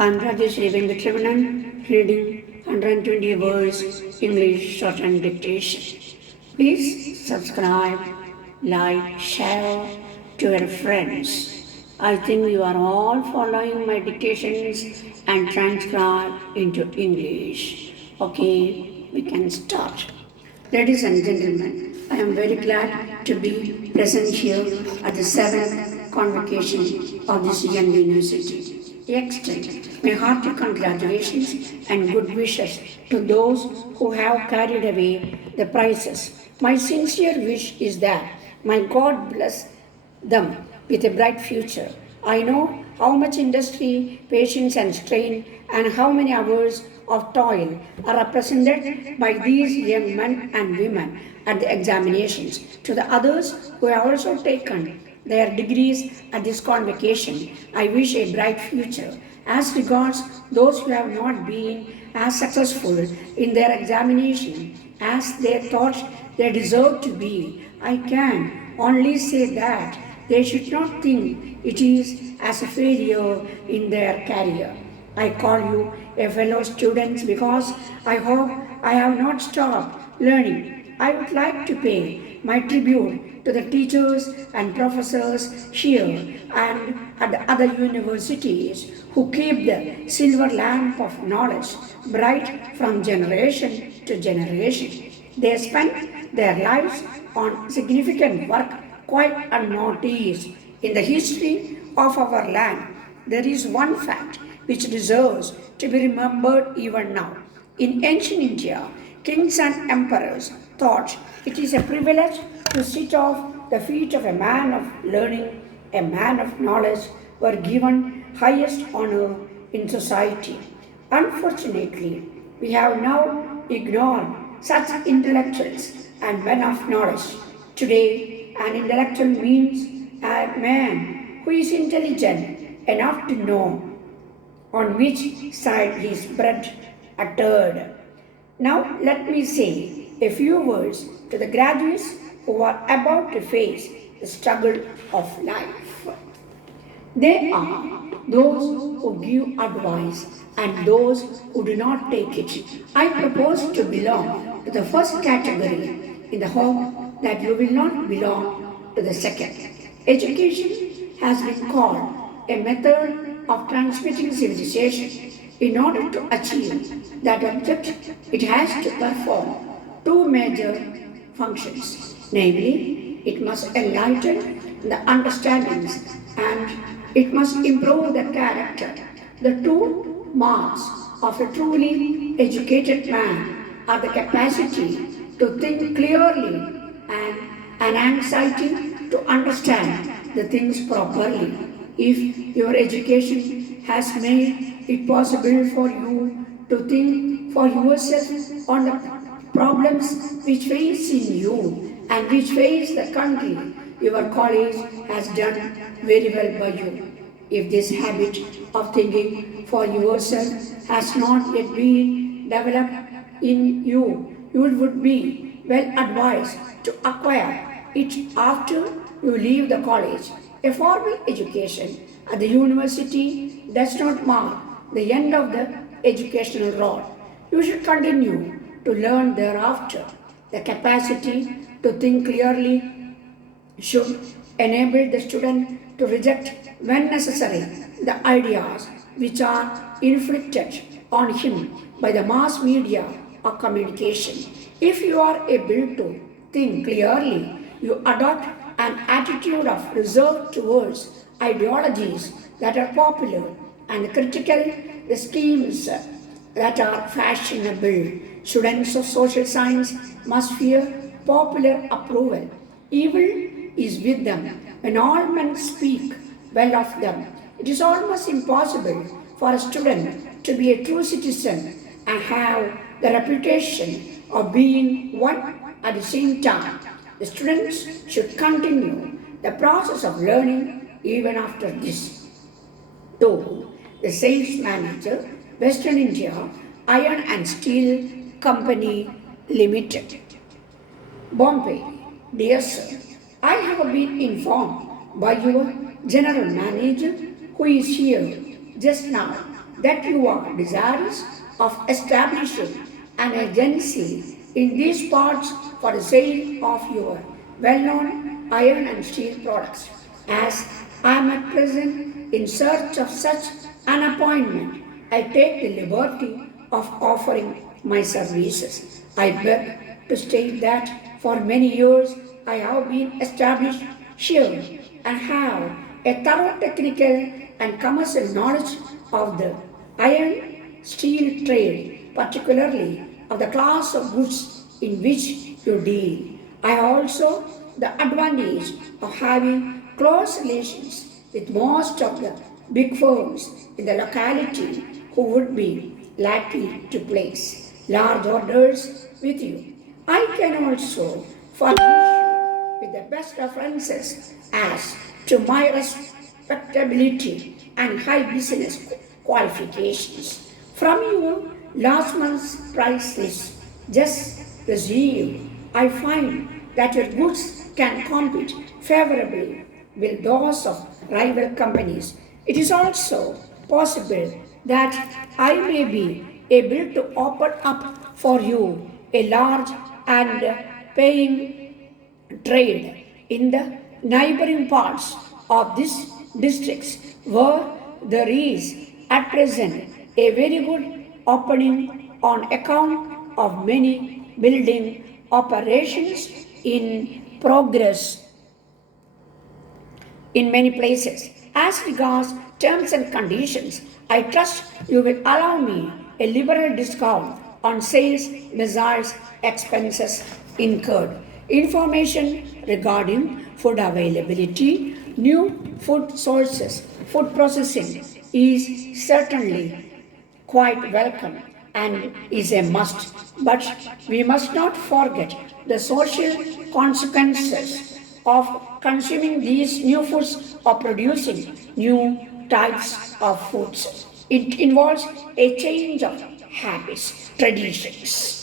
I'm Rajesh Venkatraman, reading 120 words English Shorthand Dictation. Please subscribe, like, share to your friends. I think you are all following my dictations and transcribe into English. Okay, we can start. Ladies and gentlemen, I am very glad to be present here at the seventh convocation of this young university. I extend my hearty congratulations and good wishes to those who have carried away the prizes. My sincere wish is that my God bless them with a bright future. I know how much industry, patience, and strain, and how many hours of toil are represented by these young men and women at the examinations. To the others who have also taken their degrees at this convocation, I wish a bright future. As regards those who have not been as successful in their examination as they thought they deserved to be, I can only say that they should not think it is as a failure in their career. I call you a fellow students because I hope I have not stopped learning. I would like to pay my tribute to the teachers and professors here and at the other universities who keep the silver lamp of knowledge bright from generation to generation. They spend their lives on significant work quite unnoticed. In the history of our land, there is one fact which deserves to be remembered even now. In ancient India, kings and emperors thought it is a privilege to sit off the feet of a man of learning, a man of knowledge, were given highest honor in society. Unfortunately, we have now ignored such intellectuals and men of knowledge. Today, an intellectual means a man who is intelligent enough to know on which side his bread uttered. Now, let me say a few words to the graduates who are about to face the struggle of life. They are those who give advice and those who do not take it. I propose to belong to the first category in the hope that you will not belong to the second. Education has been called a method of transmitting civilization. In order to achieve that object, it has to perform two major functions, namely, it must enlighten the understandings and it must improve the character. The two marks of a truly educated man are the capacity to think clearly and an anxiety to understand the things properly. If your education has made it possible for you to think for yourself on the problems which face in you and which face the country, your college has done very well by you. If this habit of thinking for yourself has not yet been developed in you, you would be well advised to acquire it after you leave the college. A formal education at the university does not mark the end of the educational road. You should continue to learn thereafter. The capacity to think clearly should enable the student to reject, when necessary, the ideas which are inflicted on him by the mass media or communication. If you are able to think clearly, you adopt an attitude of reserve towards ideologies that are popular and critical the schemes that are fashionable. Students of social science must fear popular approval. Evil is with them when all men speak well of them. It is almost impossible for a student to be a true citizen and have the reputation of being one at the same time. The students should continue the process of learning even after this. Though the sales manager, Western India Iron and Steel Company Limited, Bombay, dear sir, I have been informed by your general manager who is here just now that you are desirous of establishing an agency in these parts for the sale of your well-known iron and steel products. As I am at present in search of such an appointment, I take the liberty of offering my services. I beg to state that for many years I have been established here and have a thorough technical and commercial knowledge of the iron steel trade, particularly of the class of goods in which you deal. I have also the advantage of having close relations with most of the big firms in the locality who would be likely to place large orders with you. I can also furnish you with the best references as to my respectability and high business qualifications. From your last month's price list just received, I find that your goods can compete favorably with those of rival companies. It is also possible that I may be able to open up for you a large and paying trade in the neighboring parts of these districts where there is at present a very good opening on account of many building operations in progress in many places. As regards terms and conditions, I trust you will allow me a liberal discount on sales besides expenses incurred. Information regarding food availability, new food sources, food processing is certainly quite welcome and is a must. But we must not forget the social consequences of consuming these new foods or producing new types of foods. It involves a change of habits, traditions,